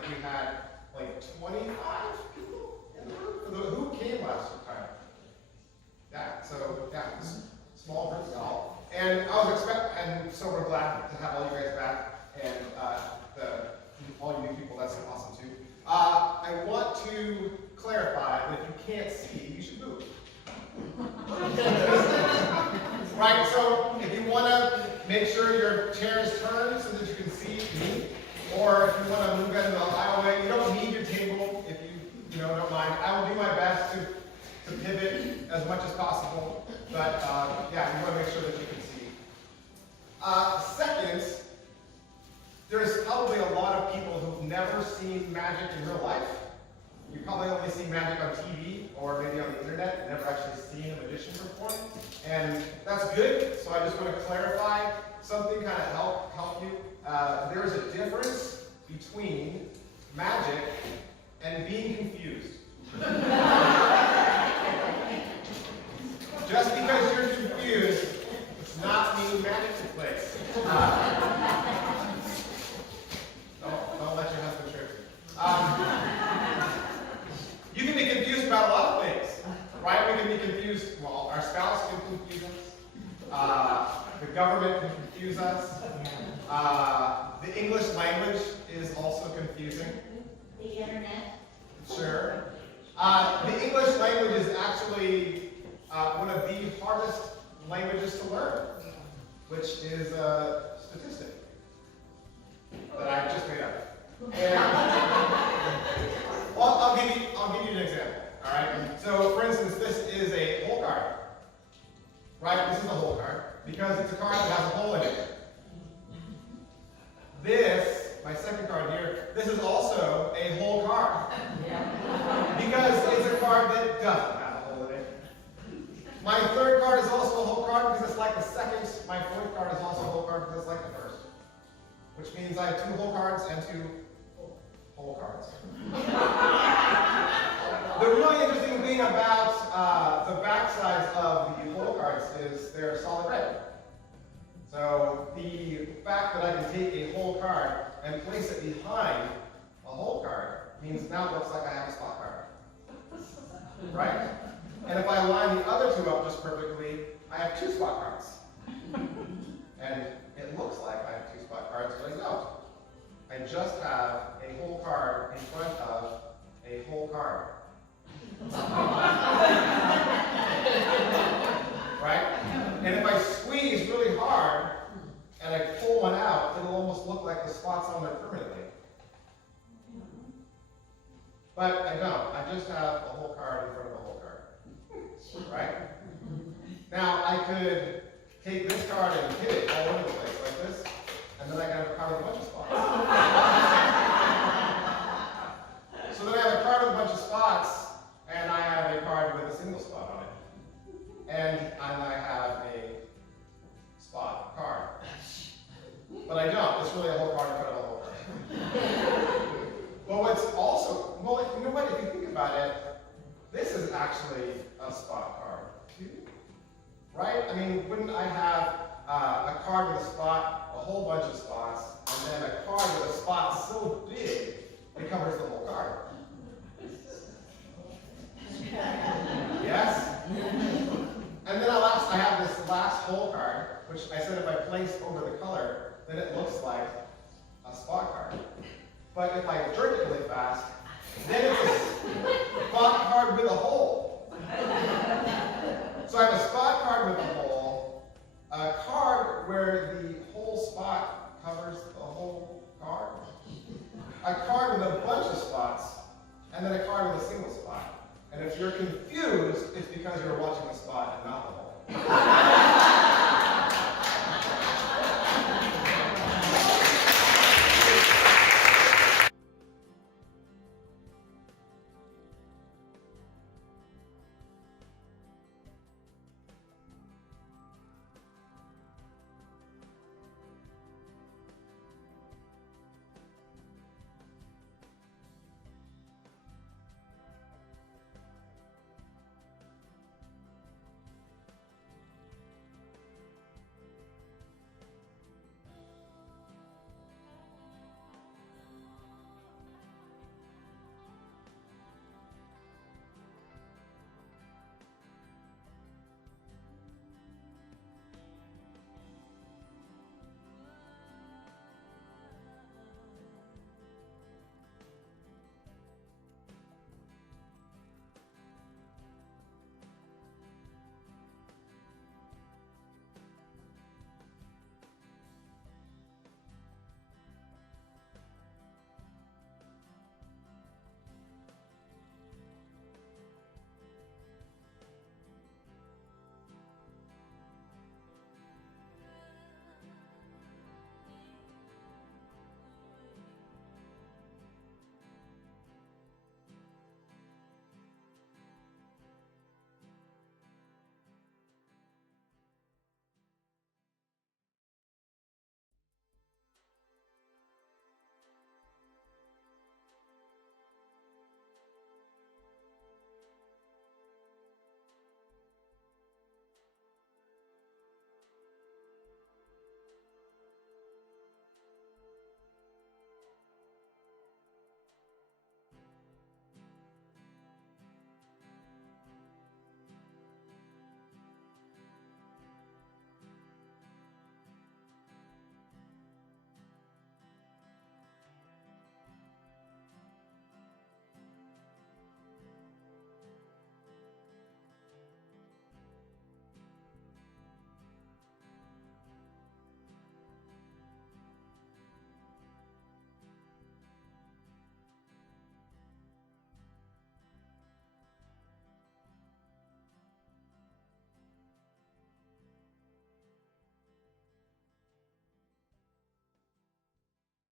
think we had like 25 people in the room. Who came last time? Yeah, so yeah, small group, y'all. And so we're glad to have all you guys back, and all you new people, that's awesome too. I want to clarify that if you can't see, you should move. Right, so if you want to make sure your chair is turned so that you can see me, or if you want to move into the aisleway, you don't need your table if you don't mind. I will do my best to pivot as much as possible, but yeah, you want to make sure that you can see. Second, there's probably a lot of people who've never seen magic in real life. You probably only see magic on TV or maybe on the internet, never actually seen a magician perform. And that's good, so I just want to clarify something, kind of help you. There is a difference between magic and being confused. Just because you're confused does not mean magic took place. Don't let your husband trick you. You can be confused about a lot of things, right? We can be confused, well, our spouse can confuse us, the government can confuse us, the English language is also confusing. The internet. Sure. The English language is actually one of the hardest languages to learn, which is a statistic that I just made up. And well, I'll give you an example. All right. So, for instance, this is a hole card. Right. This is a hole card because it's a card that has a hole in it. This, my second card here, this is also a hole card because it's a card that doesn't have a hole in it. My third card is also a hole card because it's like the second. My fourth card is also a hole card because it's like the first. Which means I have 2 hole cards and 2 hole cards. The really interesting thing about the back sides of the hole cards is they're solid red. So the fact that I can take a hole card and place it behind a hole card means now it looks like I have a spot card. Right? And if I line the other 2 up just perfectly, I have 2 spot cards. And it looks like I have 2 spot cards, but I don't. I just have a hole card in front of a hole card. Right? And if I squeeze really hard and I pull one out, it'll almost look like the spot's on there permanently. But I don't. I just have a hole card in front of a hole card. Right? Now I could take this card and hit it all over the place like this, and then I can have a card with a bunch of spots. So then I have a card with a bunch of spots, and I have a card with a single spot on it. And I have a spot card. But I don't. It's really a whole card in front of a whole card. Well, what's also, well, you know what, if you think about it, this is actually a spot card, too. Right? I mean, wouldn't I have a card with a spot, a whole bunch of spots, and then a card with a spot so big it covers the whole card? Yes? And then I have this last hole card, which I said if I place over the color, then it looks like a spot card. But if I jerk it really fast, then it's a spot card with a hole. So I have a spot card with a hole, a card where the whole spot covers the whole card, a card with a bunch of spots, and then a card with a single spot. And if you're confused, it's because you're watching the spot and not